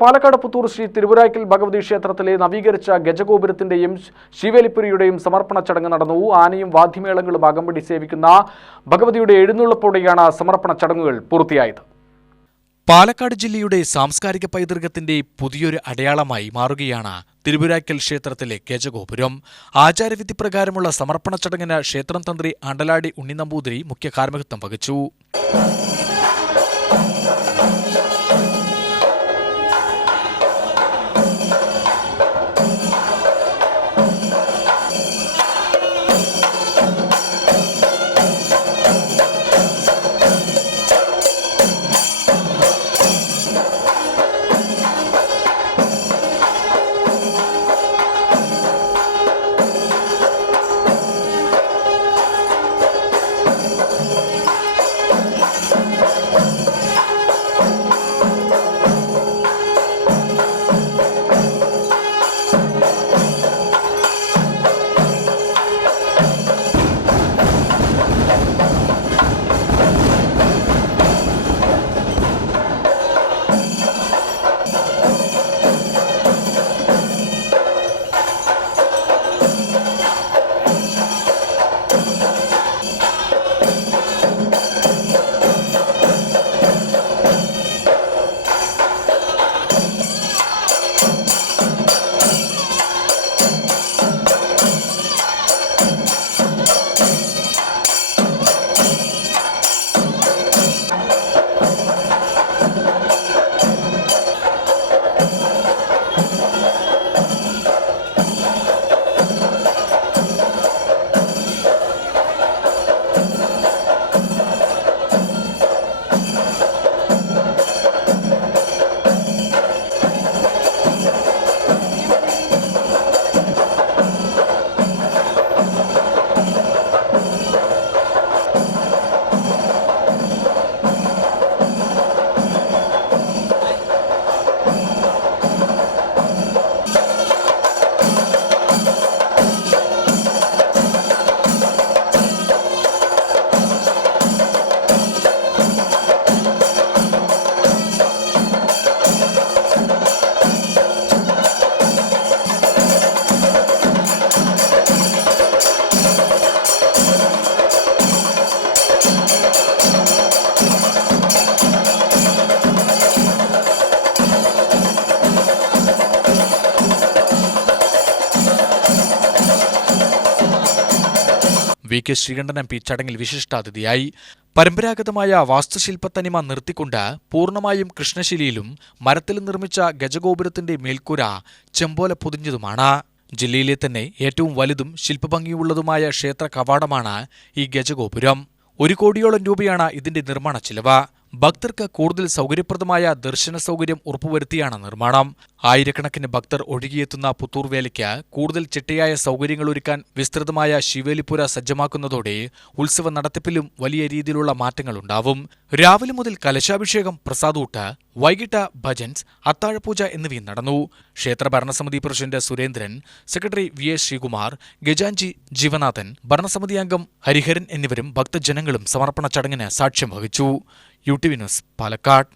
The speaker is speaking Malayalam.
പാലക്കാട് പുത്തൂർ ശ്രീ തിരുവരായ്ക്കൽ ഭഗവതി ക്ഷേത്രത്തിലെ നവീകരിച്ച ഗജഗോപുരത്തിന്റെയും ശിവേലിപ്പുരിയുടെയും സമർപ്പണ ചടങ്ങ് നടന്നു. ആനയും വാദ്യമേളങ്ങളും അകമ്പടി സേവിക്കുന്ന ഭഗവതിയുടെ എഴുന്നള്ളിപ്പോടെയാണ് സമർപ്പണ ചടങ്ങുകൾ പൂർത്തിയായത്. പാലക്കാട് ജില്ലയുടെ സാംസ്കാരിക പൈതൃകത്തിന്റെ പുതിയൊരു അടയാളമായി മാറുകയാണ് തിരുവരായ്ക്കൽ ക്ഷേത്രത്തിലെ ഗജഗോപുരം. ആചാരവിധി പ്രകാരമുള്ള സമർപ്പണ ചടങ്ങിന് ക്ഷേത്രം തന്ത്രി ആണ്ടലാടി ഉണ്ണിനമ്പൂതിരി മുഖ്യ കാർമ്മികത്വം വഹിച്ചു. വി.കെ. ശ്രീകണ്ഠൻ എം.പി. ചടങ്ങിൽ വിശിഷ്ടാതിഥിയായി. പരമ്പരാഗതമായ വാസ്തുശില്പത്തനിമ നിർത്തിക്കൊണ്ട് പൂർണ്ണമായും കൃഷ്ണശിലയിലും മരത്തിലും നിർമ്മിച്ച ഗജഗോപുരത്തിന്റെ മേൽക്കൂര ചെമ്പോല പൊതിഞ്ഞതുമാണ്. ജില്ലയിലെ തന്നെ ഏറ്റവും വലുതും ശില്പഭംഗിയുള്ളതുമായ ക്ഷേത്ര കവാടമാണ് ഈ ഗജഗോപുരം. 1 കോടിയോളം രൂപയാണ് ഇതിന്റെ നിർമ്മാണ ചിലവ്. ഭക്തർക്ക് കൂടുതൽ സൗകര്യപ്രദമായ ദർശന സൗകര്യം ഉറപ്പുവരുത്തിയാണ് നിർമ്മാണം. ആയിരക്കണക്കിന് ഭക്തർ ഒഴുകിയെത്തുന്ന പുത്തൂർ വേലയ്ക്ക് കൂടുതൽ ചിട്ടയായ സൗകര്യങ്ങളൊരുക്കാൻ വിസ്തൃതമായ ശിവേലിപ്പുര സജ്ജമാക്കുന്നതോടെ ഉത്സവ നടത്തിപ്പിലും വലിയ രീതിയിലുള്ള മാറ്റങ്ങളുണ്ടാവും. രാവിലെ മുതൽ കലശാഭിഷേകം, പ്രസാദൂട്ട്, വൈകിട്ട് ഭജൻസ്, അത്താഴപൂജ എന്നിവയും നടന്നു. ക്ഷേത്ര ഭരണസമിതി പ്രസിഡന്റ് സുരേന്ദ്രൻ, സെക്രട്ടറി വി.എ. ശ്രീകുമാർ, ഗജാൻജി ജീവനാഥൻ, ഭരണസമിതി അംഗം ഹരിഹരൻ എന്നിവരും ഭക്തജനങ്ങളും സമർപ്പണ ചടങ്ങിന് സാക്ഷ്യം വഹിച്ചു. UTV news, Palakkad.